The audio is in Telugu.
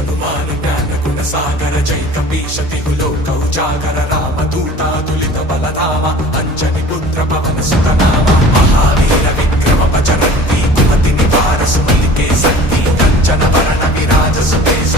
హనుమాన్ జ్ఞాన గుణ సాగర జై కపీశతి లోకౌజాగర రామదూతాతులిత బలధామ అంజని పుత్ర పవన సుతనామ మహావీర విక్రమ పచరంతి కుమతి నివార సుమలికే సంతి కంచన వరణ విరాజ సుపేశ